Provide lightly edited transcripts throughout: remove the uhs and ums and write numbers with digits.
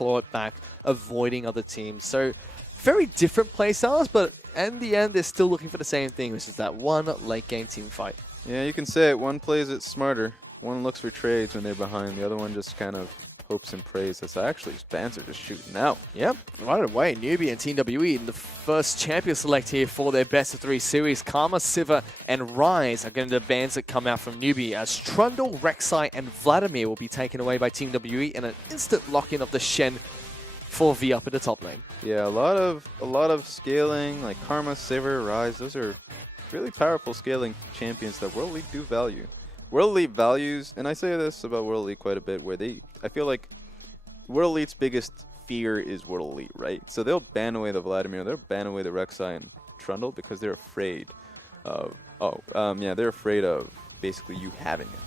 claw it back, avoiding other teams. So very different playstyles, but in the end, they're still looking for the same thing, which is that one late game team fight. Yeah, you can say it. One plays it smarter. One looks for trades when they're behind. The other one just kind of hopes and prays. That's actually Spans are just shooting out. Yep, right away. Newbee and Team WE in the first champion select here for their best of 3 series. Karma, Siva, and Rise are going to be the bands that come out from Newbee, as Trundle, Rek'Sai, and Vladimir will be taken away by Team WE in an instant lock-in of the Shen for V up at the top lane. Yeah, a lot of scaling, like Karma, Siva, Rise. Those are really powerful scaling champions that World League do value. World Elite values, and I say this about World Elite quite a bit, where I feel like World Elite's biggest fear is World Elite, right? So they'll ban away the Vladimir, they'll ban away the Rek'Sai and Trundle because they're afraid of, they're afraid of basically you having it.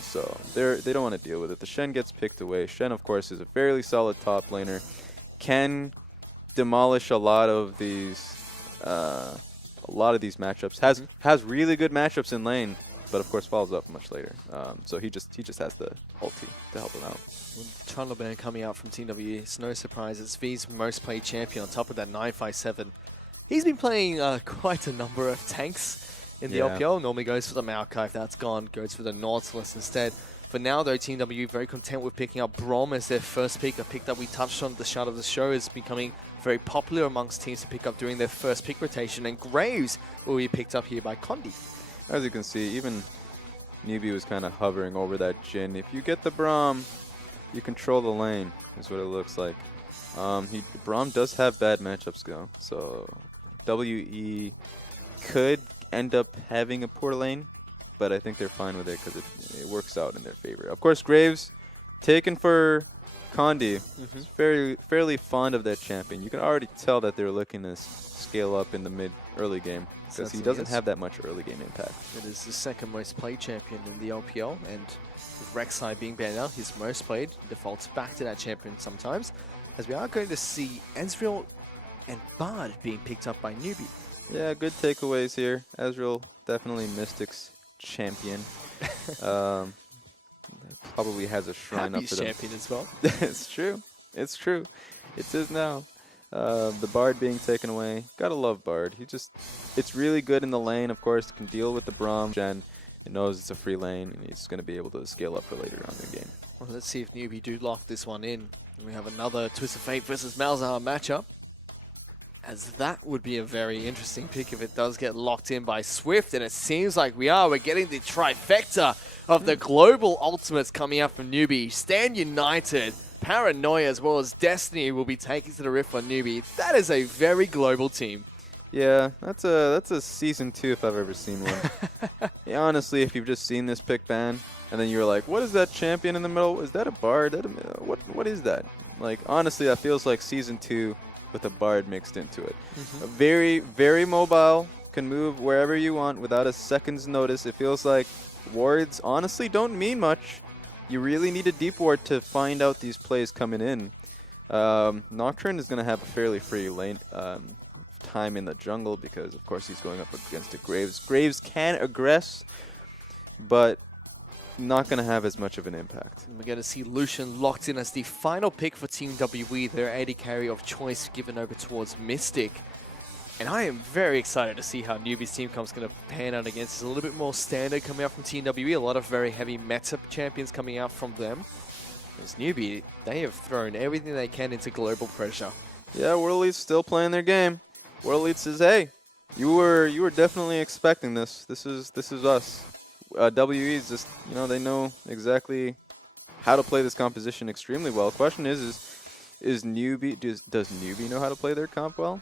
So they don't want to deal with it. The Shen gets picked away. Shen, of course, is a fairly solid top laner, can demolish a lot of these matchups. Has really good matchups in lane. But of course follows up much later. So he just has the ulti to help him out. With Trundle ban coming out from Team WE, it's no surprise. It's V's most played champion on top of that 957. He's been playing quite a number of tanks in the LPL. Normally goes for the Maokai. If that's gone, goes for the Nautilus instead. For now though, Team WE very content with picking up Braum as their first pick. A pick that we touched on at the start of the show is becoming very popular amongst teams to pick up during their first pick rotation. And Graves will be picked up here by Condi. As you can see, even Newbee was kind of hovering over that Jhin. If you get the Braum, you control the lane, is what it looks like. Braum does have bad matchups though, so WE could end up having a poor lane, but I think they're fine with it because it works out in their favor. Of course, Graves taken for Condi. He's fairly fond of that champion. You can already tell that they're looking to scale up in the early game, because he doesn't have that much early game impact. It is the second most played champion in the LPL, and with Rek'Sai being banned out, his most played, defaults back to that champion sometimes, as we are going to see Ezreal and Bard being picked up by Newbee. Yeah, good takeaways here. Ezreal, definitely Mystic's champion. Probably has a shrine up to them. champion as well. It's true. It's true. It's his now. The Bard being taken away. Gotta love Bard. It's really good in the lane, of course. Can deal with the Braum. Gen, it knows it's a free lane, and he's going to be able to scale up for later on in the game. Well, let's see if Newbee do lock this one in. We have another Twist of Fate versus Malzahar matchup, as that would be a very interesting pick if it does get locked in by Swift, and it seems like we're getting the trifecta of the global ultimates coming out from Newbee. Stand United, Paranoia, as well as Destiny will be taken to the Rift on Newbee. That is a very global team. Yeah, that's a Season 2 if I've ever seen one. Yeah, honestly, if you've just seen this pick ban, and then you're like, what is that champion in the middle? Is that a Bard? What is that? Like, honestly, that feels like Season 2 with a Bard mixed into it. Very, very mobile, can move wherever you want without a second's notice. It feels like wards honestly don't mean much. You really need a deep ward to find out these plays coming in. Nocturne is going to have a fairly free lane time in the jungle because, of course, he's going up against a Graves. Graves can aggress, but not going to have as much of an impact. And we're going to see Lucian locked in as the final pick for Team WE, their AD carry of choice given over towards Mystic. And I am very excited to see how Newbee's team comes going to pan out against. It's a little bit more standard coming out from Team WE, a lot of very heavy meta champions coming out from them. As Newbee, they have thrown everything they can into global pressure. Yeah, World Elite's still playing their game. World Elite says, hey, you were definitely expecting this. This is us. WE is just, they know exactly how to play this composition extremely well. Question is Newbee, does Newbee know how to play their comp well?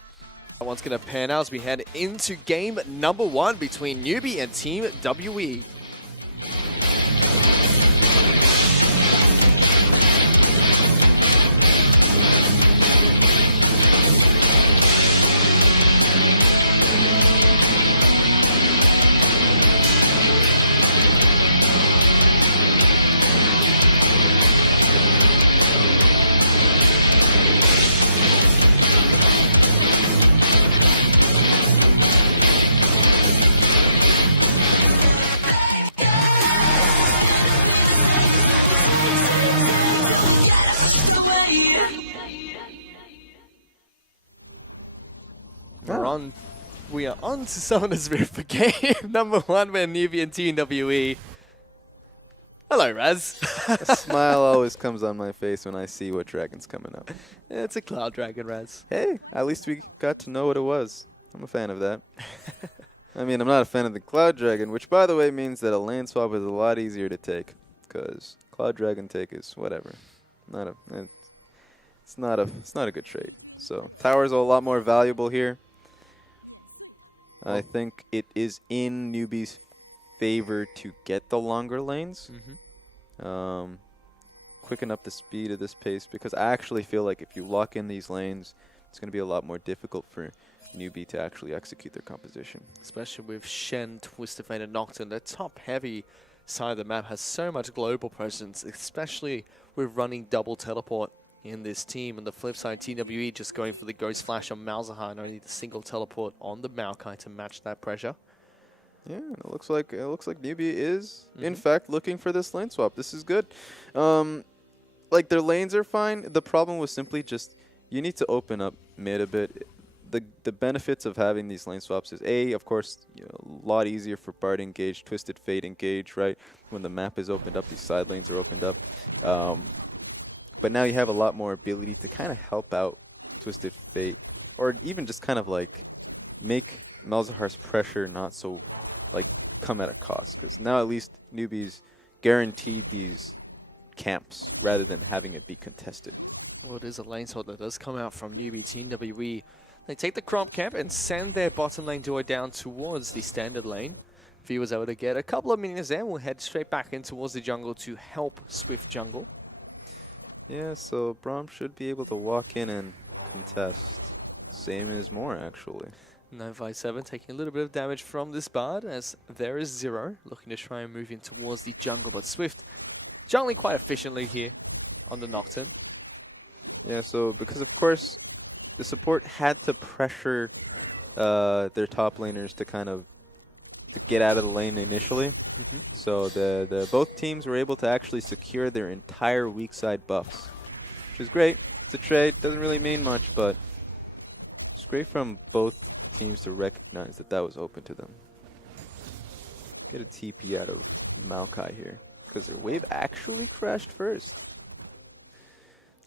That one's going to pan out as we head into game number 1 between Newbee and Team WE. We are on to Summoner's Rift for game number 1 where Newbee and TWE. Hello, Raz. A smile always comes on my face when I see what dragon's coming up. It's a Cloud Dragon, Raz. Hey, at least we got to know what it was. I'm a fan of that. I mean, I'm not a fan of the Cloud Dragon, which, by the way, means that a lane swap is a lot easier to take, because Cloud Dragon take is whatever. It's not a good trade. So towers are a lot more valuable here. I think it is in Newbee's favor to get the longer lanes. Quicken up the speed of this pace, because I actually feel like if you lock in these lanes, it's going to be a lot more difficult for Newbee to actually execute their composition. Especially with Shen, Twisted Fate, and Nocturne. The top-heavy side of the map has so much global presence, especially with running double teleport in this team. On the flip side, TWE just going for the Ghost Flash on Malzahar and only the single teleport on the Maokai to match that pressure. Yeah, it looks like Newbee is in fact looking for this lane swap. This is good. Like, their lanes are fine. The problem was simply just you need to open up mid a bit. The benefits of having these lane swaps is of course, a lot easier for Bard engage, Twisted Fate engage, right? When the map is opened up, these side lanes are opened up. But now you have a lot more ability to kind of help out Twisted Fate, or even just kind of like make Malzahar's pressure not so like come at a cost, because now at least Newbee's guaranteed these camps rather than having it be contested. Well, it is a lane swap that does come out from Newbee. TWE, they take the Cromp camp and send their bottom lane duo down towards the standard lane. V was able to get a couple of minions there. We'll head straight back in towards the jungle to help Swift jungle. Yeah, so Braum should be able to walk in and contest. Same as Moore, actually. 957 taking a little bit of damage from this Bard, as there is Zero looking to try and move in towards the jungle, but Swift jungling quite efficiently here on the Nocturne. Yeah, so because of course the support had to pressure their top laners to kind of get out of the lane initially. So the both teams were able to actually secure their entire weak side buffs, which is great. It's a trade, doesn't really mean much, but it's great from both teams to recognize that that was open to them. Get a TP out of Maokai here, because their wave actually crashed first.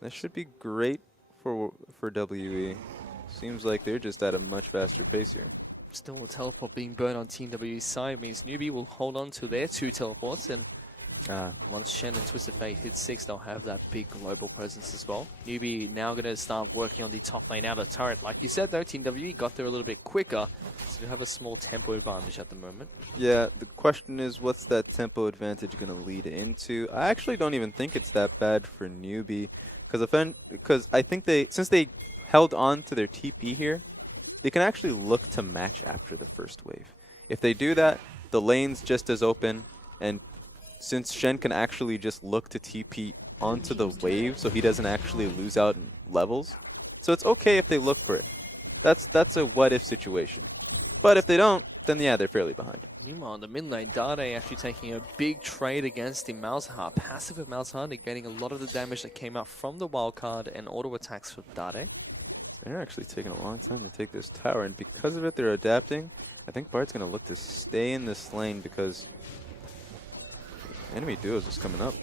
That should be great for WE. Seems like they're just at a much faster pace here. Still a teleport being burned on Team W's side means Newbee will hold on to their 2 teleports, and once Shen and Twisted Fate hit 6, they'll have that big global presence as well. Newbee now going to start working on the top lane out of the turret. Like you said though, Team WE got there a little bit quicker, so they have a small tempo advantage at the moment. Yeah, the question is, what's that tempo advantage going to lead into? I actually don't even think it's that bad for Newbee, because I think since they held on to their TP here, they can actually look to match after the first wave. If they do that, the lane's just as open, and since Shen can actually just look to TP onto the wave so he doesn't actually lose out in levels, so it's okay if they look for it. That's a what-if situation. But if they don't, then yeah, they're fairly behind. Meanwhile, on the mid lane, Dade actually taking a big trade against the Malzahar. Passive of Malzahar negating a lot of the damage that came out from the wildcard and auto attacks for Dade. They're actually taking a long time to take this tower, and because of it, they're adapting. I think Bard's going to look to stay in this lane because enemy duos is coming up.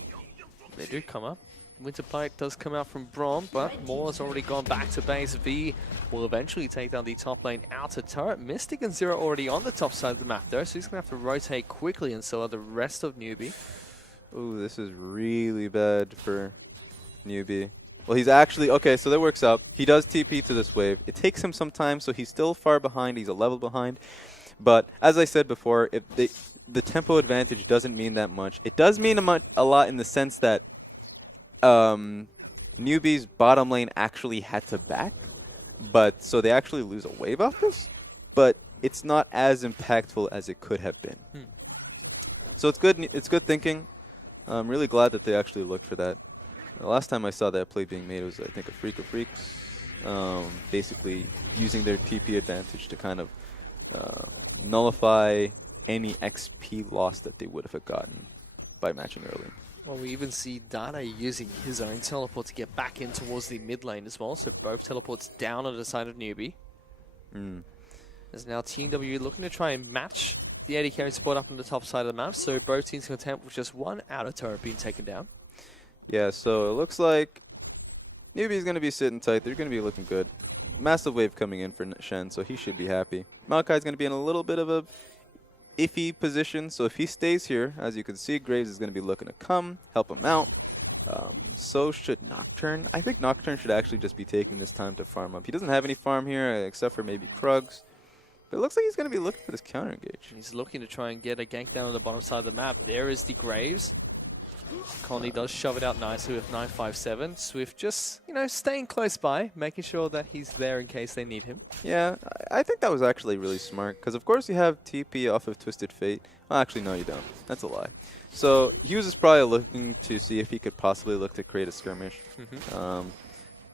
They do come up. Winterpike does come out from Braum, but Moore's already gone back to base. V will eventually take down the top lane outer turret. Mystic and Zero already on the top side of the map though, so he's going to have to rotate quickly, and so are the rest of Newbee. Ooh, this is really bad for Newbee. Well, he's actually, okay, so that works out. He does TP to this wave. It takes him some time, so he's still far behind. He's a level behind. But as I said before, if the tempo advantage doesn't mean that much. It does mean a lot in the sense that Newbee's bottom lane actually had to back, but so they actually lose a wave off this, but it's not as impactful as it could have been. So it's good. It's good thinking. I'm really glad that they actually looked for that. The last time I saw that play being made was, I think, a Freak of Freaks, basically using their TP advantage to kind of nullify any XP loss that they would have gotten by matching early. Well, we even see Dade using his own teleport to get back in towards the mid lane as well. So both teleports down on the side of Newbee. There's now Team W looking to try and match the AD carry support up on the top side of the map. So both teams can attempt with just one outer turret being taken down. Yeah, so it looks like Newbee's going to be sitting tight. They're going to be looking good. Massive wave coming in for Shen, so he should be happy. Maokai's going to be in a little bit of a iffy position, so if he stays here, as you can see, Graves is going to be looking to come, help him out. So should Nocturne. I think Nocturne should actually just be taking this time to farm up. He doesn't have any farm here, except for maybe Krugs. But it looks like he's going to be looking for this counter engage. He's looking to try and get a gank down on the bottom side of the map. There is the Graves. Connie does shove it out nicely with 957. Swift just, staying close by, making sure that he's there in case they need him. Yeah, I think that was actually really smart, because of course you have TP off of Twisted Fate. Well, actually, no, you don't. That's a lie. So Hughes is probably looking to see if he could possibly look to create a skirmish.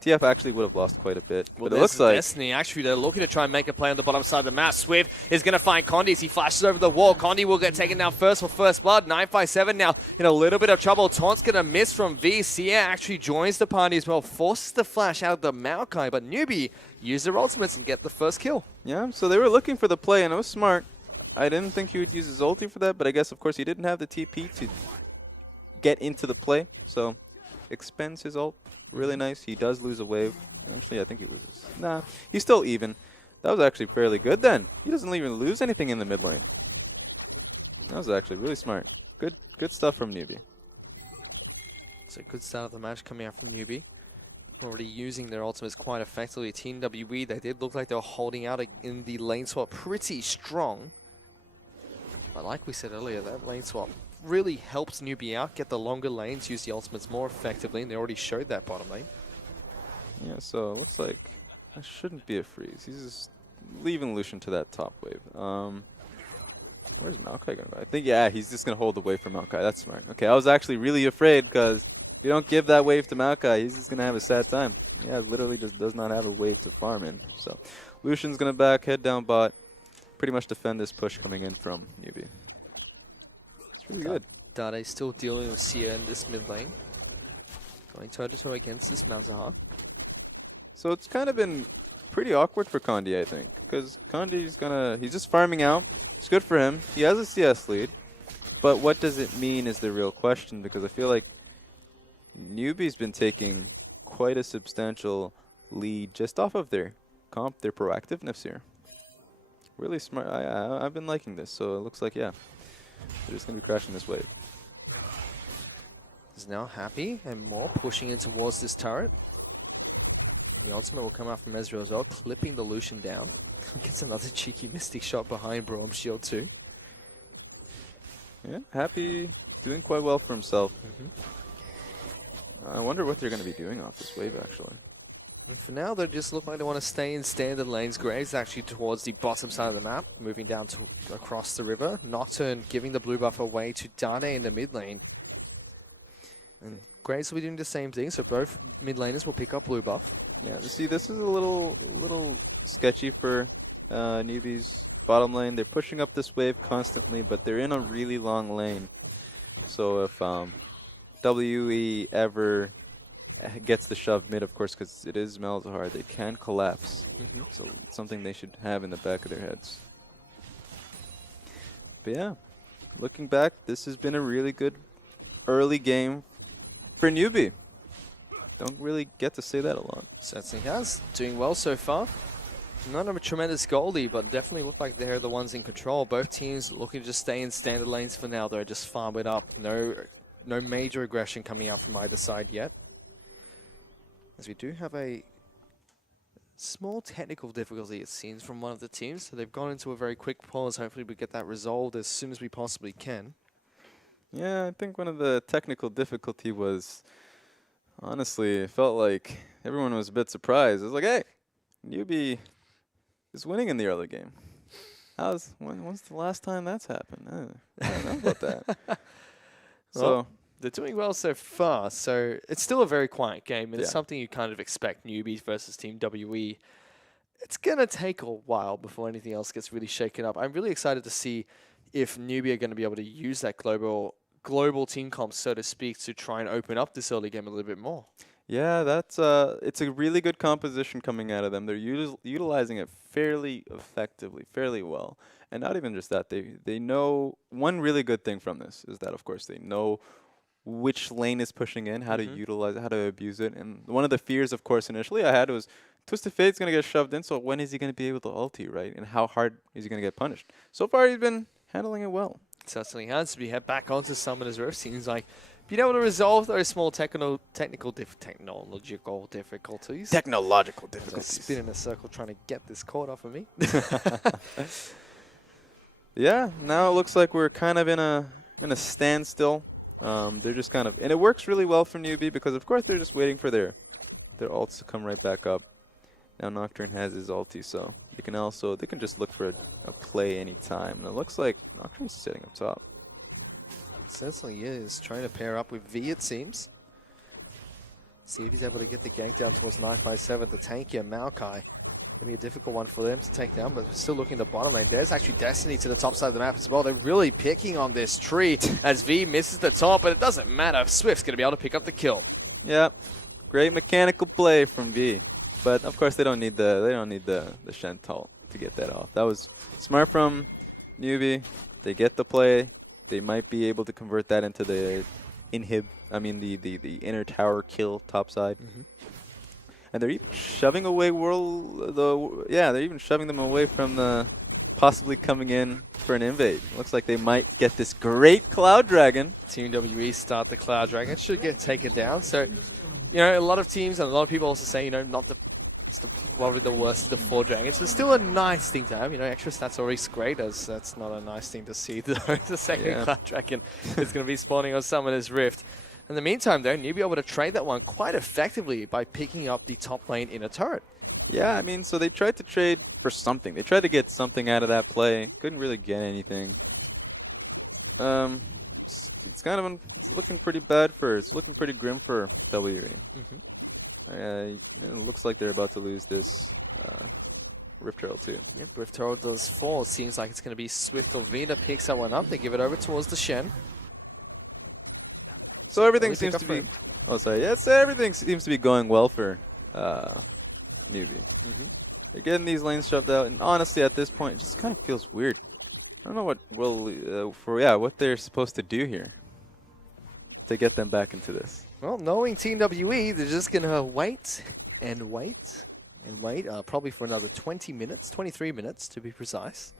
TF actually would have lost quite a bit, Well, but it looks like Destiny. Actually, they're looking to try and make a play on the bottom side of the map. Swift is going to find Condi as he flashes over the wall. Condi will get taken down first for first blood. 957 now in a little bit of trouble. Taunt's going to miss from V. Sia actually joins the party as well. Forces the flash out of the Maokai, but Newbee use their ultimates and get the first kill. Yeah, so they were looking for the play, and it was smart. I didn't think he would use his ulti for that, but I guess, of course, he didn't have the TP to get into the play, so expends his ult. Really nice. He does lose a wave. Actually, I think he loses. Nah, he's still even. That was actually fairly good then. He doesn't even lose anything in the mid lane. That was actually really smart. Good stuff from Newbee. So good start of the match coming out from Newbee. Already using their ultimates quite effectively. Team WE, they did look like they were holding out in the lane swap pretty strong. But like we said earlier, that lane swap really helps Newbee out, get the longer lanes, use the ultimates more effectively, and they already showed that bottom lane. Yeah, so it looks like that shouldn't be a freeze. He's just leaving Lucian to that top wave. Where's Maokai going to go? I think, yeah, he's just going to hold the wave for Maokai. That's smart. Okay, I was actually really afraid because if you don't give that wave to Maokai, he's just going to have a sad time. Yeah, literally just does not have a wave to farm in. So Lucian's going to back, head down bot, pretty much defend this push coming in from Newbee. It's really good. Dade still dealing with Sia in this mid lane. Going toe-to-toe against this Malzahar. So it's kind of been pretty awkward for Condi, I think, because Condi's he's just farming out. It's good for him. He has a CS lead, but what does it mean is the real question, because I feel like Newbee's been taking quite a substantial lead just off of their proactiveness here. Really smart. I've been liking this, so it looks like, yeah, they're just going to be crashing this wave. Is now happy and more pushing in towards this turret. The ultimate will come out from Ezreal as well, clipping the Lucian down. Gets another cheeky Mystic shot behind Braum Shield too. Yeah, Happy, doing quite well for himself. I wonder what they're going to be doing off this wave, actually. And for now, they just look like they want to stay in standard lanes. Graves actually towards the bottom side of the map, moving down to across the river. Nocturne giving the blue buff away to Dade in the mid lane. And Graves will be doing the same thing, so both mid laners will pick up blue buff. Yeah, see, this is a little sketchy for Newbee's bottom lane. They're pushing up this wave constantly, but they're in a really long lane. So if WE ever gets the shove mid, of course, because it is Malzahar, they can collapse. So it's something they should have in the back of their heads. But yeah, looking back, this has been a really good early game for Newbee. Don't really get to say that a lot. Certainly has. Doing well so far. Not a tremendous goalie, but definitely look like they're the ones in control. Both teams looking to just stay in standard lanes for now, though. Just farm it up. No major aggression coming out from either side yet. As we do have a small technical difficulty, it seems, from one of the teams. So they've gone into a very quick pause. Hopefully we get that resolved as soon as we possibly can. Yeah, I think one of the technical difficulty was, honestly, it felt like everyone was a bit surprised. It was like, hey, Newbee is winning in the early game. When's the last time that's happened? I don't know about that. Well, they're doing well so far, so it's still a very quiet game, and it's Yeah. something you kind of expect. Newbies versus Team WE. It's going to take a while before anything else gets really shaken up. I'm really excited to see if Newbee are going to be able to use that global global team comps, so to speak, to try and open up this early game a little bit more. Yeah, that's it's a really good composition coming out of them. They're utilizing it fairly effectively, fairly well. And not even just that, they know one really good thing from this is that, of course, they know which lane is pushing in, how to utilize it, how to abuse it. And one of the fears, of course, initially I had was Twisted Fate's going to get shoved in, so when is he going to be able to ulti, right? And how hard is he going to get punished? So far, he's been handling it well. Certainly has. We head back onto Summoner's Rift. Seems like being able to resolve those small technological difficulties. Technological As I difficulties. spin in a circle trying to get this cord off of me. Yeah, now it looks like we're kind of in a standstill. They're just kind of, and it works really well for Newbee because of course they're just waiting for their ults to come right back up. Now Nocturne has his ulti, so they can just look for a play anytime. And it looks like Nocturne's sitting up top. Certainly is. Trying to pair up with V, it seems. See if he's able to get the gank down towards 957. The tankier Maokai. Gonna be a difficult one for them to take down, but still looking at the bottom lane. There's actually Destiny to the top side of the map as well. They're really picking on this tree as V misses the top, but it doesn't matter. Swift's gonna be able to pick up the kill. Yeah, great mechanical play from V, but of course they don't need the Shental to get that off. That was smart from Newbee. They get the play. They might be able to convert that into the the inner tower kill top side. And they're even shoving away they're even shoving them away from the possibly coming in for an invade. Looks like they might get this great Cloud Dragon. Team WE start the Cloud Dragon. Should get taken down. So, a lot of teams and a lot of people also say, it's probably the worst of the 4 dragons. It's still a nice thing to have. Extra stats always great, as that's not a nice thing to see. The second Cloud Dragon is going to be spawning on Summoner's Rift. In the meantime, though, you'll be able to trade that one quite effectively by picking up the top lane in a turret. Yeah, so they tried to trade for something. They tried to get something out of that play. Couldn't really get anything. It's looking pretty bad it's looking pretty grim for WE. It looks like they're about to lose this Rift Herald too. Yep, Rift Herald does fall. It seems like it's going to be Swift or V that picks that one up. They give it over towards the Shen. So everything seems to be. Oh, sorry. Yeah, so everything seems to be going well for Newbee. They're getting these lanes shoved out, and honestly, at this point, it just kind of feels weird. I don't know what they're supposed to do here to get them back into this. Well, knowing Team WE, they're just gonna wait and wait and wait, probably for another 20 minutes, 23 minutes to be precise.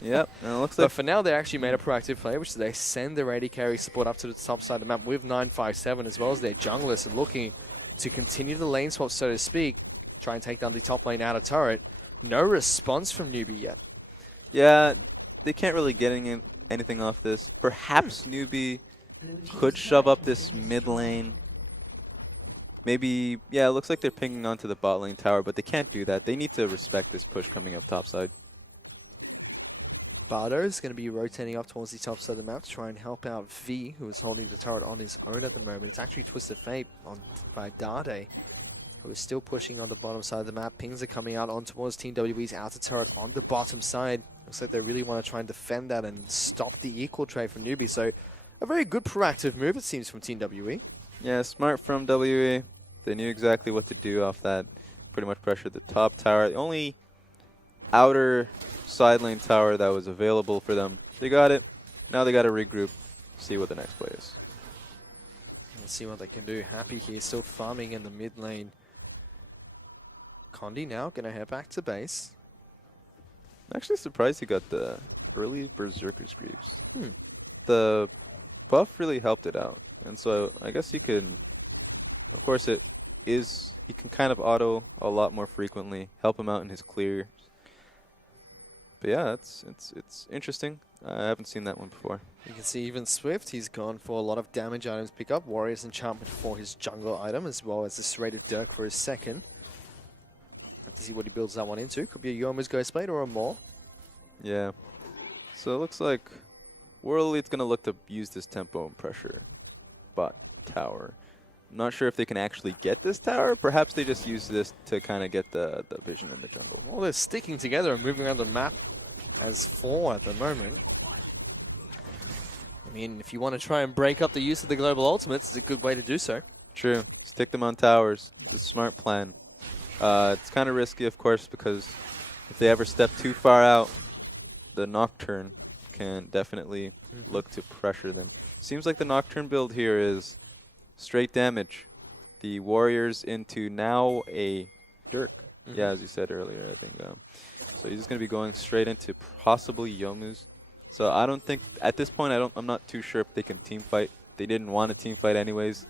Yep, and it looks like. But for now, they actually made a proactive play, which is they send their AD carry support up to the top side of the map with 957, as well as their junglers, and looking to continue the lane swap, so to speak, try and take down the top lane outer turret. No response from Newbee yet. Yeah, they can't really get anything off this. Perhaps Newbee could shove up this mid lane. Maybe, yeah, it looks like they're pinging onto the bot lane tower, but they can't do that. They need to respect this push coming up topside. Bardo is going to be rotating up towards the top side of the map to try and help out V, who is holding the turret on his own at the moment. It's actually Twisted Fate by Dade, who is still pushing on the bottom side of the map. Pings are coming out on towards Team WE's outer turret on the bottom side. Looks like they really want to try and defend that and stop the equal trade from Newbee. So a very good proactive move, it seems, from Team WE. Yeah, smart from WE. They knew exactly what to do off that. Pretty much pressured the top tower. The only outer side lane tower that was available for them. They got it. Now they got to regroup, see what the next play is. Let's see what they can do. Happy here, still farming in the mid lane. Condi now going to head back to base. I'm actually surprised he got the early Berserker's Greaves. The buff really helped it out. And so I guess he can, of course he can kind of auto a lot more frequently, help him out in his clear. But yeah, it's interesting. I haven't seen that one before. You can see even Swift, he's gone for a lot of damage items pick up. Warrior's Enchantment for his jungler item, as well as the Serrated Dirk for his second. Have to see what he builds that one into. Could be a Yomu's Ghostblade or a Maul. Yeah. So it looks like World Elite's going to look to use this tempo and pressure bot tower. I'm not sure if they can actually get this tower. Perhaps they just use this to kind of get the vision in the jungle. Well, they're sticking together and moving around the map as 4 at the moment. mean, if you want to try and break up the use of the global ultimates, it's a good way to do so. True. Stick them on towers. It's a smart plan. It's kind of risky, of course, because if they ever step too far out, the Nocturne can definitely look to pressure them. Seems like the Nocturne build here is straight damage. The Warriors into now a Dirk. Yeah, as you said earlier, I think. So he's just going to be going straight into possibly Youmu's. So I don't think, at this point, I'm not too sure if they can team fight. They didn't want to team fight anyways.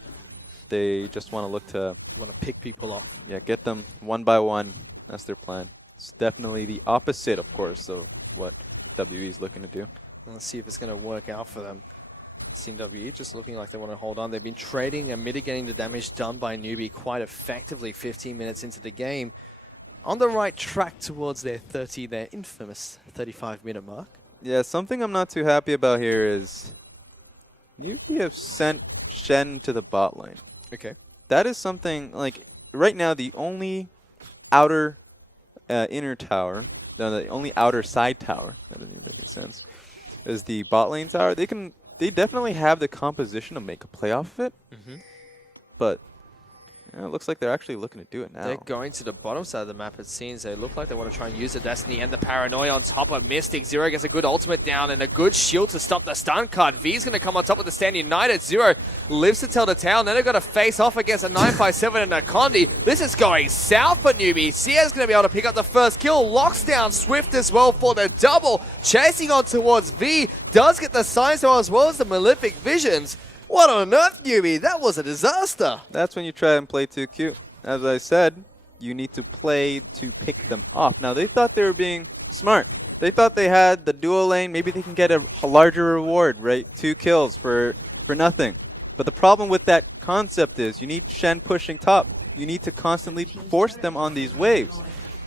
They just want to look to... want to pick people off. Yeah, get them one by one. That's their plan. It's definitely the opposite, of course, of what WE is looking to do. Let's see if it's going to work out for them. Team WE just looking like they want to hold on. They've been trading and mitigating the damage done by Newbee quite effectively 15 minutes into the game. On the right track towards their infamous 35-minute mark. Yeah, something I'm not too happy about here is Newbee have sent Shen to the bot lane. Okay. That is something, like, right now the only outer inner tower, no, the only outer side tower, that doesn't even make any sense, is the bot lane tower. They definitely have the composition to make a play off of it, but it looks like they're actually looking to do it now. They're going to the bottom side of the map, it seems. They look like they want to try and use the Destiny and the Paranoia on top of Mystic. Zero gets a good ultimate down and a good shield to stop the stun card. V's going to come on top with the Stand United. Zero lives to tell the tale. Now they've got to face off against a 957 and a Condi. This is going south for Newbee. Sia's going to be able to pick up the first kill. Locks down Swift as well for the double. Chasing on towards V. Does get the Science as well as the Malefic Visions. What on earth, Newbee? That was a disaster. That's when you try and play too cute. As I said, you need to play to pick them off. Now, they thought they were being smart. They thought they had the dual lane. Maybe they can get a larger reward, right? 2 kills for nothing. But the problem with that concept is you need Shen pushing top. You need to constantly force them on these waves.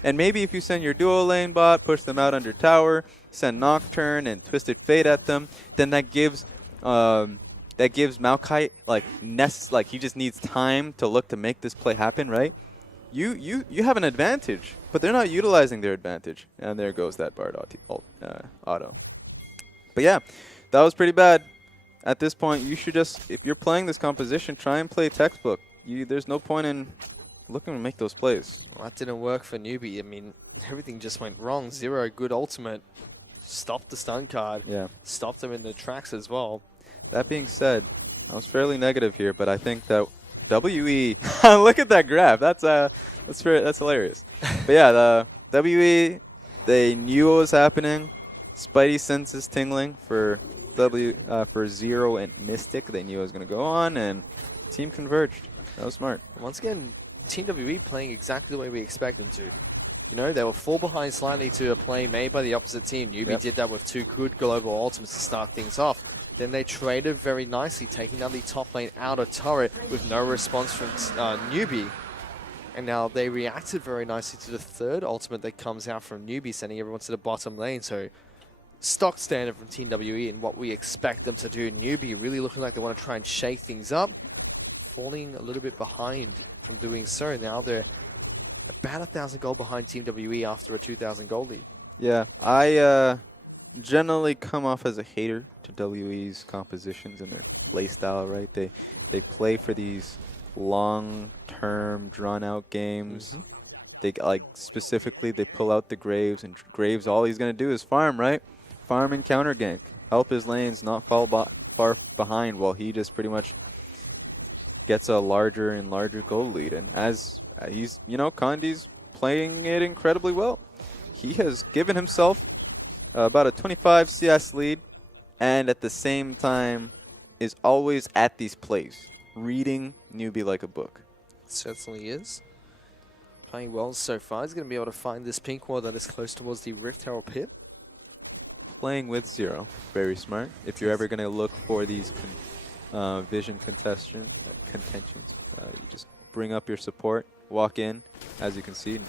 And maybe if you send your dual lane bot, push them out under tower, send Nocturne and Twisted Fate at them, then that gives Maokai like he just needs time to look to make this play happen, right? You have an advantage, but they're not utilizing their advantage. And there goes that Bard auto. But yeah, that was pretty bad. At this point, you should just, if you're playing this composition, try and play textbook. There's no point in looking to make those plays. Well, that didn't work for Newbee. I mean, everything just went wrong. Zero good ultimate. Stopped the stun card. Yeah. Stopped them in the tracks as well. That being said, I was fairly negative here, but I think that WE, look at that graph. That's hilarious. But yeah, the WE, they knew what was happening. Spidey senses tingling for Zero and Mystic. They knew it was going to go on, and team converged. That was smart. Once again, Team WE playing exactly the way we expect them to. You know, they were fall behind slightly to a play made by the opposite team. Newbee did that with 2 good global ultimates to start things off. Then they traded very nicely, taking down the top lane outer turret with no response from Newbee. And now they reacted very nicely to the 3rd ultimate that comes out from Newbee, sending everyone to the bottom lane. So, stock standard from Team WE and what we expect them to do. Newbee really looking like they want to try and shake things up. Falling a little bit behind from doing so. Now they're about 1,000 gold behind Team WE after a 2,000 gold lead. Yeah, I generally come off as a hater to WE's compositions and their play style, right? They play for these long-term, drawn-out games. They specifically they pull out the Graves, and Graves all he's gonna do is farm, right? Farm and counter gank, help his lanes not fall far behind, while he just pretty much gets a larger and larger gold lead. And as he's, Condi's playing it incredibly well. He has given himself about a 25 CS lead, and at the same time is always at these plays, reading Newbee like a book. It certainly is. Playing well so far. He's going to be able to find this pink wall that is close towards the Rift Herald pit. Playing with Zero, very smart. If you're ever going to look for these vision contentions, you just bring up your support, walk in, as you can see.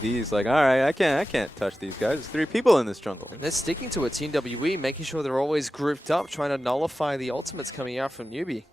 V's like, all right, I can't touch these guys. There's 3 people in this jungle. And they're sticking to it. Team WE, making sure they're always grouped up, trying to nullify the ultimates coming out from Newbee.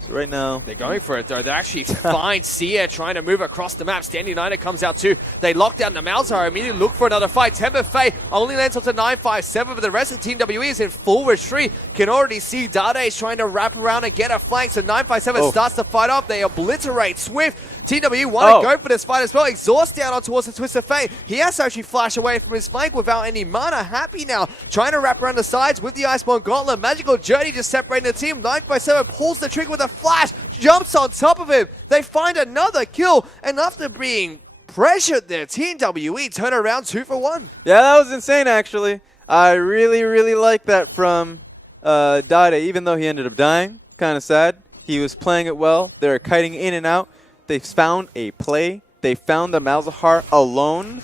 So right now, They're going for it, though. They actually find Sia trying to move across the map. Standing United comes out too. They lock down the Malzahar, immediately look for another fight. Temper Fey only lands onto 957, but the rest of Team WE is in full retreat. Can already see Dade is trying to wrap around and get a flank, so 957 starts to fight off. They obliterate Swift. Team WE want to go for this fight as well. Exhaust down on towards the Twist of Fate. He has to actually flash away from his flank without any mana. Happy now, trying to wrap around the sides with the Iceborne Gauntlet. Magical Journey just separating the team. 957 pulls the trigger with a flash, jumps on top of him. They find another kill, and after being pressured there, Team WE turn around 2 for 1. Yeah, that was insane, actually. I really, really like that from Dade, even though he ended up dying. Kind of sad. He was playing it well. They were kiting in and out. They found a play. They found the Malzahar alone.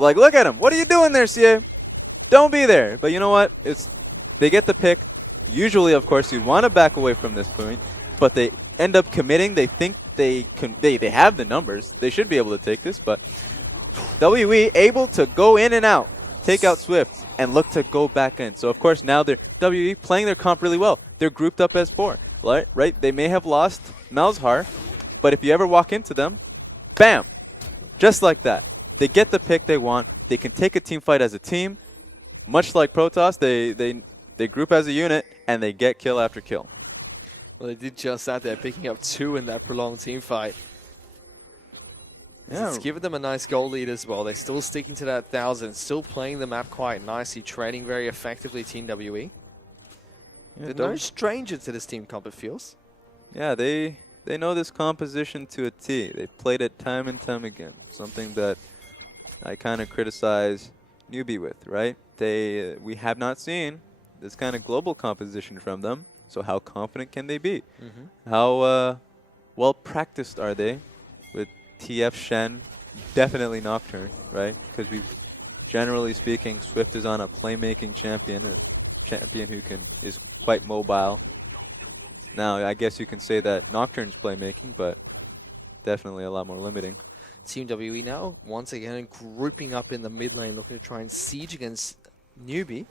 Like, look at him. What are you doing there, CA? Don't be there. But you know what? They get the pick. Usually, of course, you want to back away from this point, but they end up committing. They think they have the numbers. They should be able to take this, but WE able to go in and out, take out Swift, and look to go back in. So, of course, now they're WE playing their comp really well. They're grouped up as 4, right? They may have lost Malzahar, but if you ever walk into them, bam, just like that. They get the pick they want. They can take a team fight as a team. Much like Protoss, they group as a unit, and they get kill after kill. Well, they did just that. They're picking up 2 in that prolonged team fight. Yeah. It's given them a nice goal lead as well. They're still sticking to that 1,000, still playing the map quite nicely, trading very effectively, Team WE. Yeah, They're no stranger to this team comp, it feels. Yeah, they know this composition to a T. They've played it time and time again. Something that I kind of criticize Newbee with, right? We have not seen this kind of global composition from them. So how confident can they be? How well practiced are they with TF Shen? Definitely Nocturne, right? Because generally speaking, Swift is on a playmaking champion, a champion who is quite mobile. Now, I guess you can say that Nocturne's playmaking, but definitely a lot more limiting. Team WE now, once again, grouping up in the mid lane, looking to try and siege against Newbee.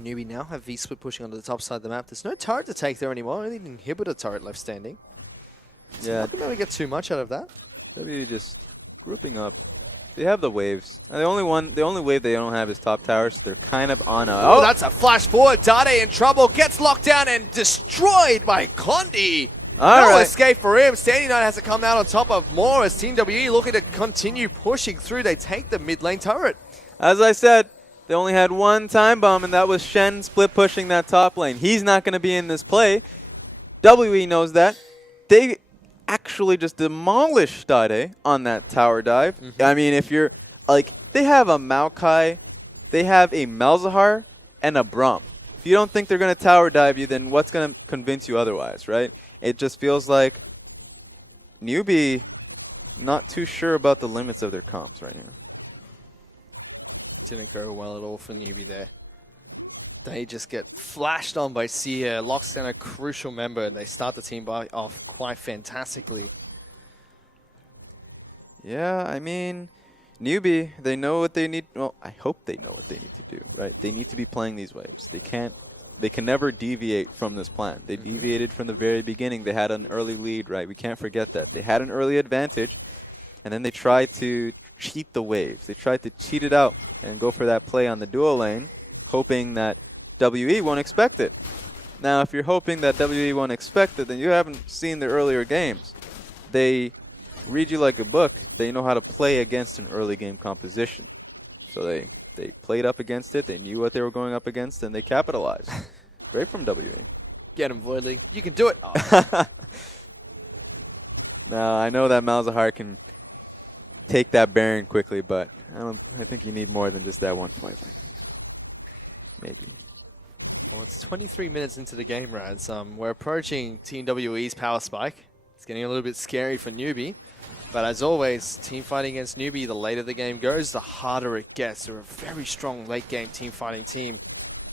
Newbee now have V-Split pushing onto the top side of the map. There's no turret to take there anymore, only an inhibitor turret left standing. So Yeah. not going to get too much out of that. W just grouping up. They have the waves. And the only wave they don't have is top tower, so they're kind of on a... Oh, that's a flash forward. Dade in trouble, gets locked down and destroyed by Condi. No escape for him. Standing Knight has to come out on top of more as Team WE looking to continue pushing through. They take the mid lane turret. As I said, they only had one time bomb, and that was Shen split pushing that top lane. He's not going to be in this play. WE knows that. They actually just demolished Dade on that tower dive. I mean, if you're like, they have a Maokai, they have a Malzahar, and a Braum. If you don't think they're going to tower dive you, then what's going to convince you otherwise, right? It just feels like Newbee not too sure about the limits of their comps right now. Didn't go well at all for Newbee there. They just get flashed on by Sia, locks down a crucial member, and they start the team off quite fantastically. Yeah, I mean, Newbee, they know what they need. Well, I hope they know what they need to do, right? They need to be playing these waves. They can never deviate from this plan. They deviated from the very beginning. They had an early lead, right? We can't forget that. They had an early advantage, and then they tried to cheat the waves. They tried to cheat it out and go for that play on the dual lane, hoping that WE won't expect it. Now, if you're hoping that WE won't expect it, then you haven't seen their earlier games. They read you like a book. They know how to play against an early game composition. So they played up against it. They knew what they were going up against, and they capitalized. Great from WE. Get him, Voidly. You can do it. Now, I know that Malzahar can take that Baron quickly, but I think you need more than just that one point. Maybe. Well, it's 23 minutes into the game, Rads. We're approaching Team WE's power spike. It's getting a little bit scary for Newbee. But as always, team fighting against Newbee, the later the game goes, the harder it gets. They're a very strong late game team fighting team.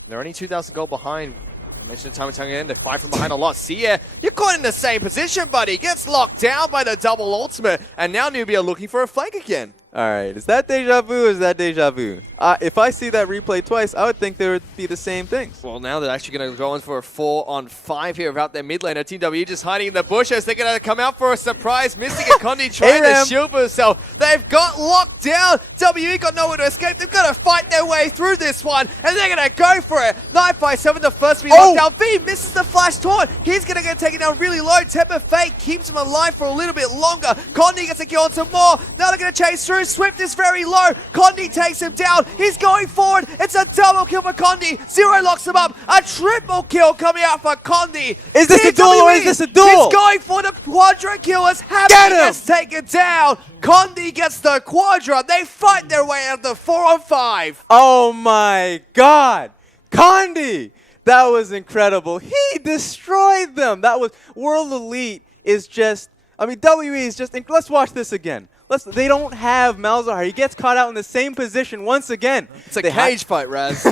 They're only 2,000 gold behind. I mentioned it time and time again, they fight from behind a lot. Sia, you're caught in the same position, buddy. Gets locked down by the double ultimate. And now Newbee are looking for a flank again. All right, is that deja vu or is that deja vu? If I see that replay twice, I would think there would be the same things. Well, now they're actually going to go in for a 4-on-5 here without their mid laner. Team W just hiding in the bushes. They're going to come out for a surprise. Mystic and Condi trying to shield for herself. They've got locked down. WE got nowhere to escape. They've got to fight their way through this one, and they're going to go for it. 957, the first to be locked down. V misses the flash taunt. He's going to get taken down really low. Temper Fate keeps him alive for a little bit longer. Condi gets a kill on some more. Now they're going to chase through. Swift is very low. Condi takes him down. He's going forward. It's a double kill for Condi. Zero locks him up. A triple kill coming out for Condi. Is this a duel or is this a duel? He's going for the quadra kill as Happy gets taken down. Condi gets the quadra. They fight their way out of the 4-on-5. Oh my God. Condi. That was incredible. He destroyed them. That was World Elite is just, I mean, WE is just, let's watch this again. They don't have Malzahar. He gets caught out in the same position once again. It's a cage fight, Raz.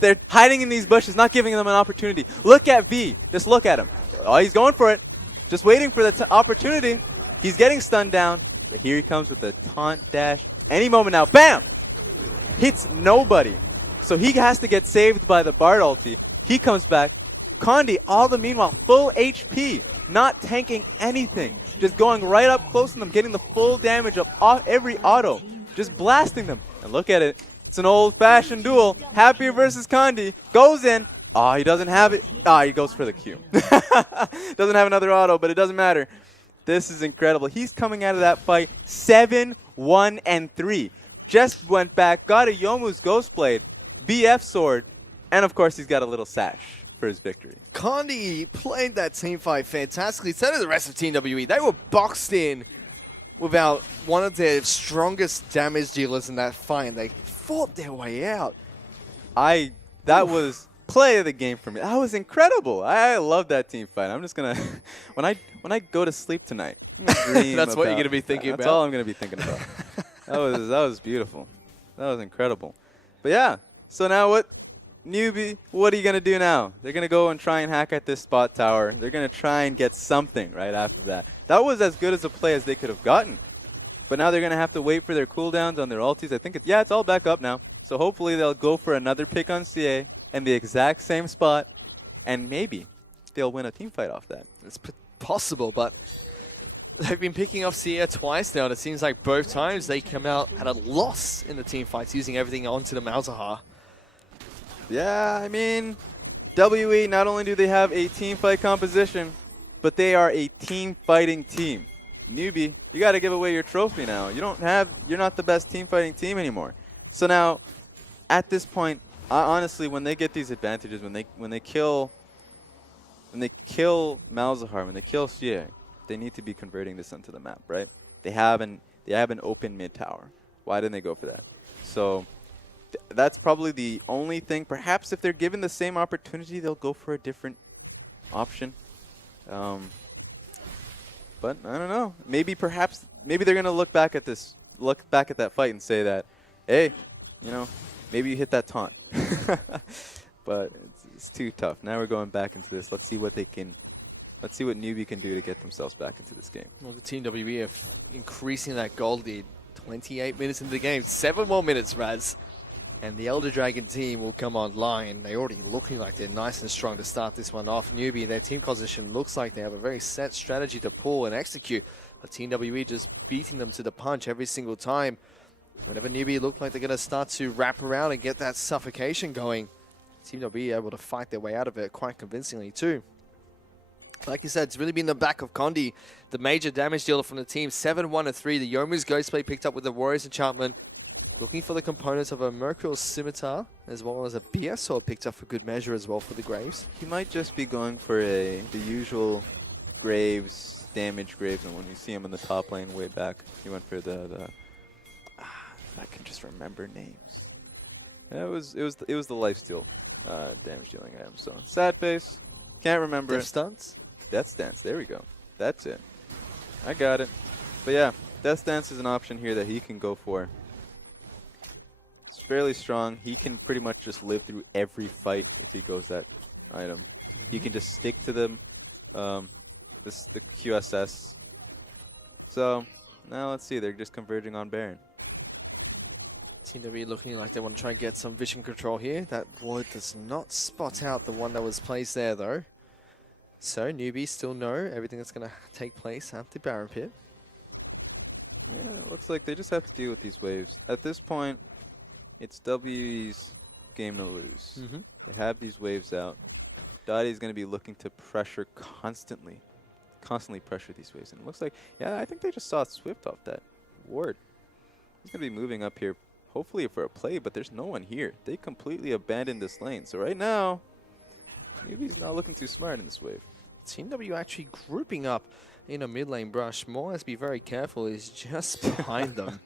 They're hiding in these bushes, not giving them an opportunity. Look at V. Just look at him. Oh, he's going for it. Just waiting for the opportunity. He's getting stunned down. But here he comes with the taunt dash. Any moment now. Bam! Hits nobody. So he has to get saved by the Bard ulti. He comes back. Condi, all the meanwhile, full HP, not tanking anything. Just going right up close to them, getting the full damage of every auto. Just blasting them. And look at it. It's an old-fashioned duel. Happy versus Condi. Goes in. Oh, he doesn't have it. He goes for the Q. Doesn't have another auto, but it doesn't matter. This is incredible. He's coming out of that fight 7-1-3. Just went back, got a Youmuu's Ghost Blade, BF sword, and of course he's got a little sash for his victory. Condi played that team fight fantastically. So did the rest of Team WE. They were boxed in without one of their strongest damage dealers in that fight, and they fought their way out. That was play of the game for me. That was incredible. I love that team fight. I'm just gonna when I go to sleep tonight, I'm gonna dream That's what you're gonna be thinking about. That's all I'm gonna be thinking about. That was beautiful. That was incredible. But yeah, so now what? Newbee, what are you going to do now? They're going to go and try and hack at this spot tower. They're going to try and get something right after that. That was as good as a play as they could have gotten. But now they're going to have to wait for their cooldowns on their ultis. I think, it's all back up now. So hopefully they'll go for another pick on CA in the exact same spot. And maybe they'll win a team fight off that. It's possible, but they've been picking off CA twice now. And it seems like both times they come out at a loss in the team fights, using everything onto the Malzahar. Yeah, I mean, WE, not only do they have a team fight composition, but they are a team fighting team. Newbee, you got to give away your trophy now. You're not the best team fighting team anymore. So now, at this point, honestly, when they get these advantages, when they kill Malzahar, when they kill Xie, they need to be converting this onto the map, right? They have an open mid tower. Why didn't they go for that? So that's probably the only thing. Perhaps if they're given the same opportunity, they'll go for a different option. But I don't know. Maybe they're gonna look back at that fight and say that, hey, maybe you hit that taunt. But it's too tough. Now we're going back into this. Let's see what Newbee can do to get themselves back into this game. Well, the Team WE are increasing that gold lead. 28 minutes into the game. 7 more minutes, Raz. And the Elder Dragon team will come online. They're already looking like they're nice and strong to start this one off. Newbee, their team composition looks like they have a very set strategy to pull and execute. But Team WE just beating them to the punch every single time. Whenever Newbee looked like they're going to start to wrap around and get that suffocation going, Team WE able to fight their way out of it quite convincingly too. Like you said, it's really been the back of Condi, the major damage dealer from the team. 7-1-3. The Youmuu's Ghostblade picked up with the Warrior's Enchantment. Looking for the components of a Mercurial Scimitar, as well as a BS sword picked up for good measure as well for the Graves. He might just be going for the usual Graves, damage Graves, and when you see him in the top lane way back, he went for if I can just remember names. Yeah, it was the lifesteal damage dealing item. So sad face, can't remember. Death Stance? Death Stance, there we go. That's it. I got it. But yeah, Death Stance is an option here that he can go for. Fairly strong. He can pretty much just live through every fight if he goes that item. He can just stick to them, the QSS. So now let's see. They're just converging on Baron. Team W looking like they want to try and get some vision control here. That ward does not spot out the one that was placed there, though. So Newbee still know everything that's going to take place at the Baron Pit. Yeah, it looks like they just have to deal with these waves. At this point, it's W's game to lose. They have these waves out. Dottie's going to be looking to pressure constantly pressure these waves. And it looks like, yeah, I think they just saw Swift off that ward. He's going to be moving up here, hopefully for a play, but there's no one here. They completely abandoned this lane. So right now, Newbee's not looking too smart in this wave. Team W actually grouping up in a mid lane brush. Moore has to be very careful. He's just behind them.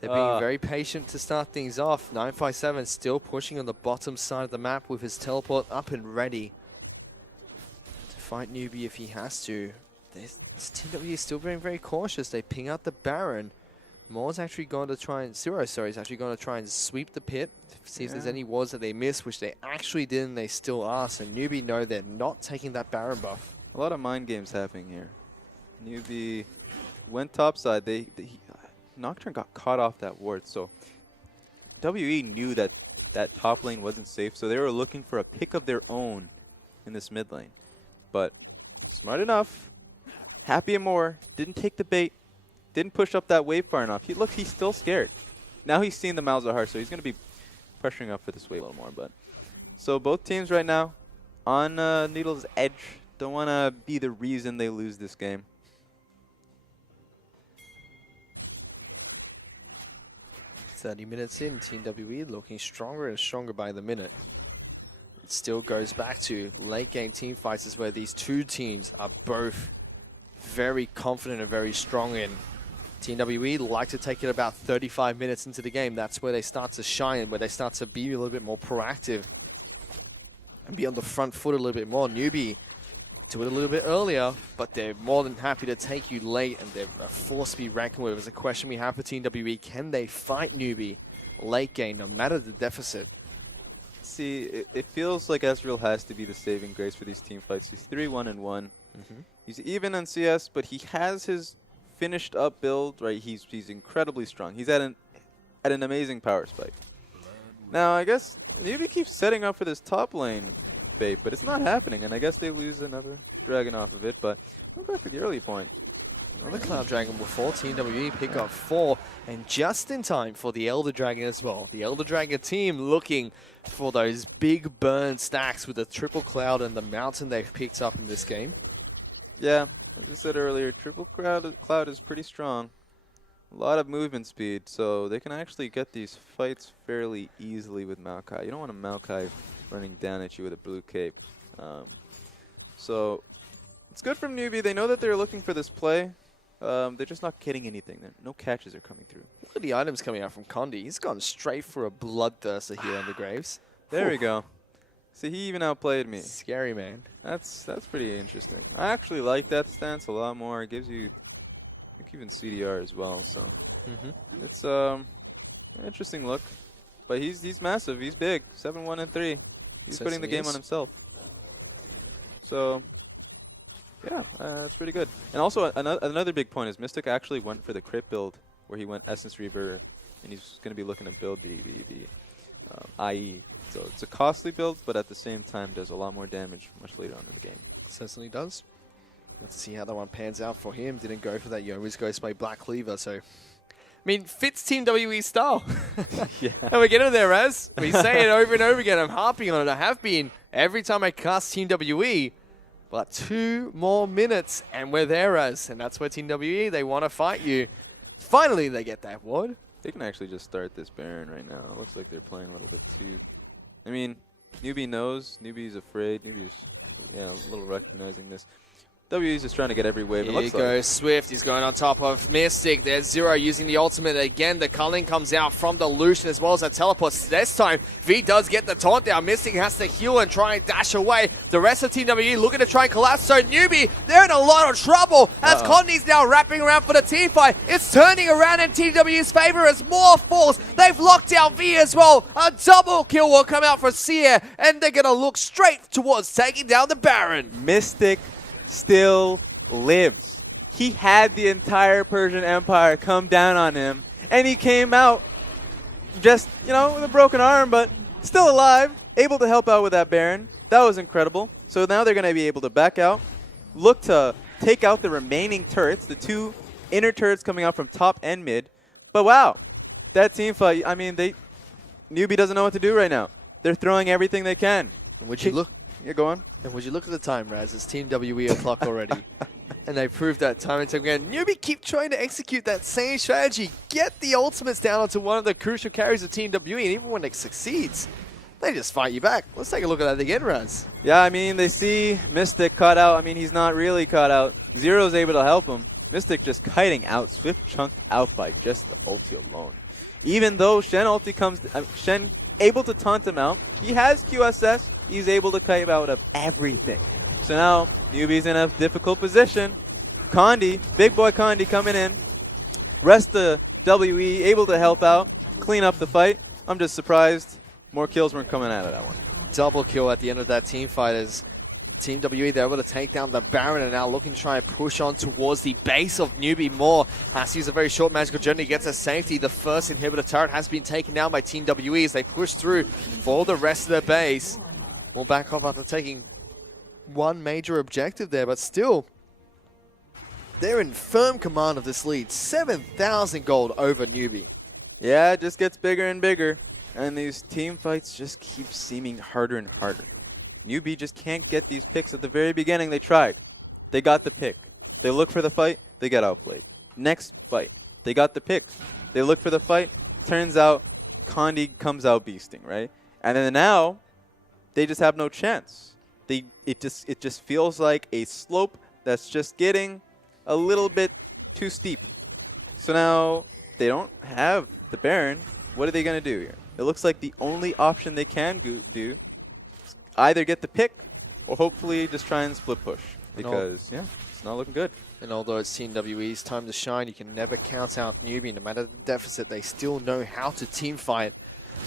They're being very patient to start things off. 957 still pushing on the bottom side of the map with his teleport up and ready to fight Newbee if he has to. Team W is still being very cautious. They ping out the Baron. Moore's actually going to try and... is actually going to try and sweep the pit, see if there's any wards that they missed, which they actually did and they still are. So Newbee know they're not taking that Baron buff. A lot of mind games happening here. Newbee went topside. Nocturne got caught off that ward, so WE knew that that top lane wasn't safe, so they were looking for a pick of their own in this mid lane. But smart enough, Happy and Moore didn't take the bait, didn't push up that wave far enough. Look, he's still scared. Now he's seen the Malzahar, so he's going to be pressuring up for this wave a little more. But so both teams right now on Needle's edge. Don't want to be the reason they lose this game. 30 minutes in, Team WE looking stronger and stronger by the minute. It still goes back to late game team fights is where these two teams are both very confident and very strong in. Team WE like to take it about 35 minutes into the game. That's where they start to shine, where they start to be a little bit more proactive and be on the front foot a little bit more. Newbee do it a little bit earlier, but they're more than happy to take you late, and they're a force to be reckoned with. It's a question we have for Team WE. Can they fight Newbee late game, no matter the deficit? See, it feels like Ezreal has to be the saving grace for these team fights. He's 3-1-1. He's even on CS, but he has his finished up build, right? He's incredibly strong. He's at an amazing power spike. Now, I guess Newbee keeps setting up for this top lane bait, but it's not happening, and I guess they lose another dragon off of it. But going back to the early point, another Cloud Dragon before Team WE pick up 4, and just in time for the Elder Dragon as well. The Elder Dragon team looking for those big burn stacks with the triple Cloud and the Mountain they've picked up in this game. Yeah, as I said earlier, triple Cloud is pretty strong. A lot of movement speed, so they can actually get these fights fairly easily with Maokai. You don't want a Maokai running down at you with a blue cape. So it's good from Newbee. They know that they're looking for this play. They're just not getting anything. No catches are coming through. Look at the items coming out from Condi. He's gone straight for a Bloodthirster here on the Graves. There we go. See, he even outplayed me. Scary, man. That's pretty interesting. I actually like that stance a lot more. It gives you, I think, even CDR as well. So it's an interesting look. But he's massive. He's big. 7-1-3. He's putting the game on himself. So yeah, that's pretty good. And also another big point is Mystic actually went for the crit build, where he went Essence Reaver, and he's going to be looking to build the IE. So it's a costly build, but at the same time does a lot more damage much later on in the game. Certainly does. Let's see how that one pans out for him. Didn't go for that Yomu's Ghost by Black Cleaver, so... I mean, fits Team WE style. Yeah. And we're getting there, Raz. We say it over and over again. I'm harping on it. I have been every time I cast Team WE. But 2 more minutes, and we're there, Raz. And that's where Team WE, they want to fight you. Finally, they get that ward. They can actually just start this Baron right now. It looks like they're playing a little bit too... I mean, Newbee knows. Newbee's afraid. Newbee's, yeah, a little recognizing this. WE's just trying to get every wave. Here you go, Swift. He's going on top of Mystic. There's Zero using the ultimate again. The culling comes out from the Lucian as well as a teleport. This time, V does get the taunt down. Mystic has to heal and try and dash away. The rest of Team WE looking to try and collapse. So Newbee, they're in a lot of trouble as Condi's now wrapping around for the team fight. It's turning around in Team WE's favor as more falls. They've locked down V as well. A double kill will come out for Seer, and they're going to look straight towards taking down the Baron. Mystic still lives. He had the entire Persian Empire come down on him, and he came out just, you know, with a broken arm, but still alive, able to help out with that Baron. That was incredible. So now they're going to be able to back out, look to take out the remaining turrets, the 2 inner turrets coming out from top and mid. But wow, that team fight, I mean, Newbee doesn't know what to do right now. They're throwing everything they can. Would you look? You're going? And would you look at the time, Raz? It's Team WE o'clock already. And they proved that time and time again. Newbee keep trying to execute that same strategy. Get the ultimates down onto one of the crucial carries of Team WE. And even when it succeeds, they just fight you back. Let's take a look at that again, Raz. Yeah, I mean, they see Mystic caught out. I mean, he's not really caught out. Zero's able to help him. Mystic just kiting out. Swift chunked out by just the ulti alone. Even though Shen ulti comes, Shen able to taunt him out. He has QSS. He's able to kite out of everything. So now, Newbee's in a difficult position. Condi, big boy Condi coming in. Rest of WE able to help out, clean up the fight. I'm just surprised more kills weren't coming out of that one. Double kill at the end of that team fight as Team WE, they're able to take down the Baron and now looking to try and push on towards the base of Newbee more. Has to use a very short magical journey, gets a safety. The first inhibitor turret has been taken down by Team WE as they push through for the rest of their base. We'll back up after taking one major objective there, but still, they're in firm command of this lead. 7,000 gold over Newbee. Yeah, it just gets bigger and bigger. And these team fights just keep seeming harder and harder. Newbee just can't get these picks at the very beginning. They tried. They got the pick. They look for the fight. They get outplayed. Next fight. They got the pick. They look for the fight. Turns out Condi comes out beasting, right? And then now they just have no chance. It just feels like a slope that's just getting a little bit too steep. So now they don't have the Baron. What are they going to do here? It looks like the only option they can do is either get the pick or hopefully just try and split push. Because, yeah, it's not looking good. And although it's Team WE's time to shine, you can never count out Newbee. No matter the deficit, they still know how to team fight.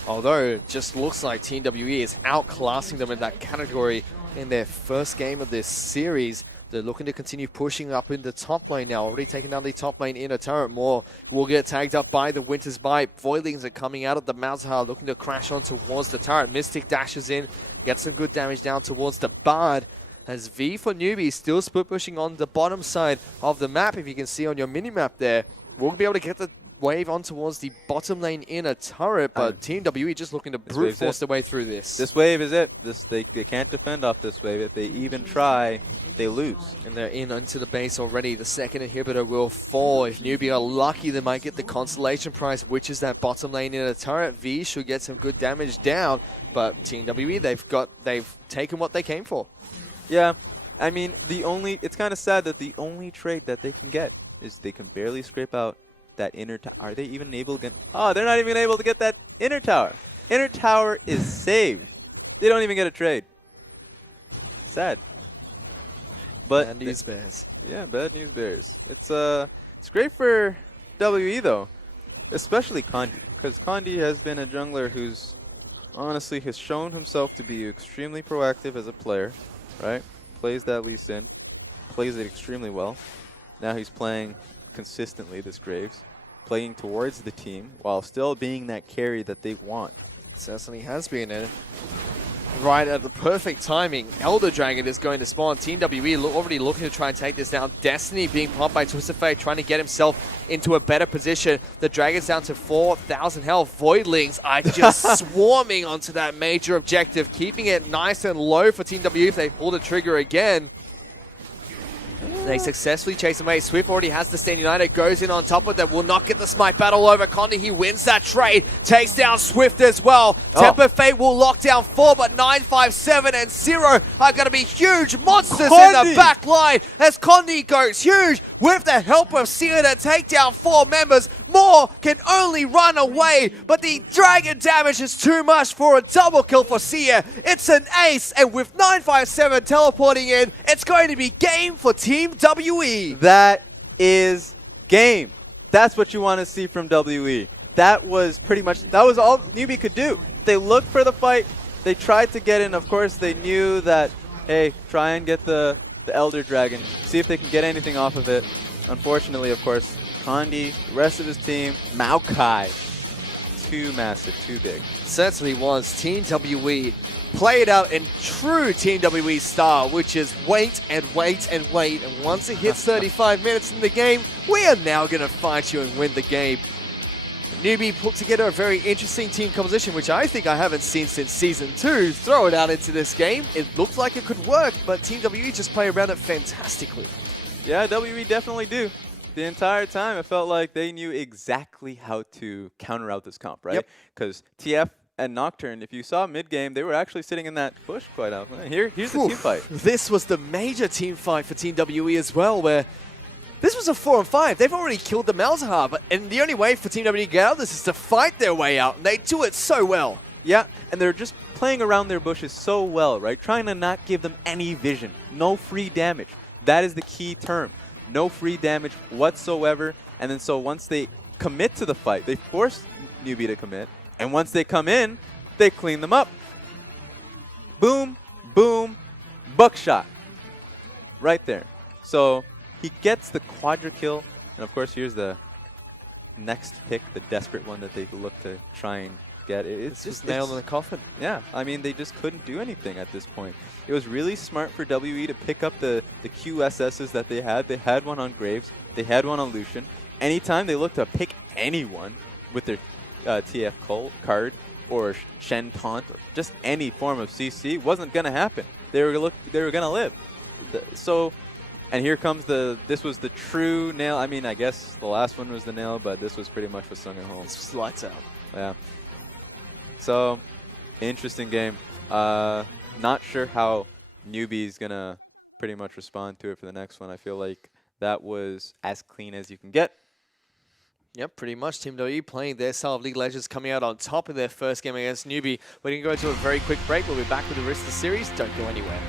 Although it just looks like Team WE is outclassing them in that category in their first game of this series. They're looking to continue pushing up in the top lane now. Already taking down the top lane inner turret. More will get tagged up by the Winter's Bite. Voidlings are coming out of the Malzahar, looking to crash on towards the turret. Mystic dashes in, gets some good damage down towards the Bard. As V for Newbee still split pushing on the bottom side of the map. If you can see on your mini-map there, we'll be able to get the wave on towards the bottom lane inner turret, but Team WE just looking to brute force their way through this. This wave is it. They can't defend off this wave. If they even try, they lose. And they're in onto the base already. The second inhibitor will fall. If Newbee are lucky, they might get the consolation prize, which is that bottom lane inner turret. V should get some good damage down, but Team WE, they've taken what they came for. Yeah, I mean, it's kind of sad that the only trade that they can get is they can barely scrape out that inner tower. Are they even able to get... Oh, they're not even able to get that inner tower. Inner tower is saved. They don't even get a trade. Sad. But bad news bears. Yeah, bad news bears. It's great for WE though, especially Condi, because Condi has been a jungler who's honestly has shown himself to be extremely proactive as a player, right? Plays that Lee Sin, plays it extremely well. Now he's playing consistently this Graves, playing towards the team while still being that carry that they want. Certainly has been. And right at the perfect timing, Elder Dragon is going to spawn. Team WE already looking to try and take this down. Destiny being popped by Twisted Fate, trying to get himself into a better position. The Dragon's down to 4,000 health. Voidlings are just swarming onto that major objective, keeping it nice and low for Team WE if they pull the trigger again. They successfully chase him away. Swift already has the Stand United, goes in on top of them, will not get the smite battle over. Condi, he wins that trade, takes down Swift as well. Temper Fate will lock down 4, but 957 and 0 are going to be huge monsters in the back line as Condi goes huge with the help of Seer to take down 4 members. More can only run away, but the dragon damage is too much for a double kill for Seer. It's an ace, and with 957 teleporting in, it's going to be game for Team WE. That is game. That's what you want to see from WE. That was all Newbee could do. They looked for the fight. They tried to get in. Of course, they knew that, hey, try and get the Elder Dragon. See if they can get anything off of it. Unfortunately, of course, Condi, the rest of his team, Maokai. too massive, too big. Certainly was. Team WE played out in true Team WE style, which is wait and wait and wait. And once it hits 35 minutes in the game, we are now going to fight you and win the game. Newbee put together a very interesting team composition, which I think I haven't seen since Season 2. Throw it out into this game. It looked like it could work, but Team WE just play around it fantastically. Yeah, WE definitely do. The entire time, it felt like they knew exactly how to counter out this comp, right? Because TF and Nocturne, if you saw mid-game, they were actually sitting in that bush quite often. Here's the team fight. This was the major team fight for Team WE as well, where this was a 4-on-5. They've already killed the Malzahar, and the only way for Team WE to get out of this is to fight their way out, and they do it so well. Yeah, and they're just playing around their bushes so well, right? Trying to not give them any vision. No free damage. That is the key term. No free damage whatsoever. And then so once they commit to the fight, they force Newbee to commit. And once they come in, they clean them up. Boom, boom, buckshot. Right there. So he gets the quadra kill. And of course, here's the next pick, the desperate one that they look to try and get. It's just nailed in the coffin. Yeah, I mean, they just couldn't do anything at this point. It was really smart for WE to pick up the QSSs that they had. They had one on Graves. They had one on Lucian. Anytime they looked to pick anyone with their TF card or Shen Taunt or just any form of CC, wasn't going to happen. They were going to live. So, and here comes this was the true nail. I mean, I guess the last one was the nail, but this was pretty much what sung it home. This was lights out. Yeah. So, interesting game. Not sure how Newbee's going to pretty much respond to it for the next one. I feel like that was as clean as you can get. Yep, pretty much. Team WE playing their style of League of Legends, coming out on top in their first game against Newbee. We're going to go into a very quick break. We'll be back with the rest of the series. Don't go anywhere.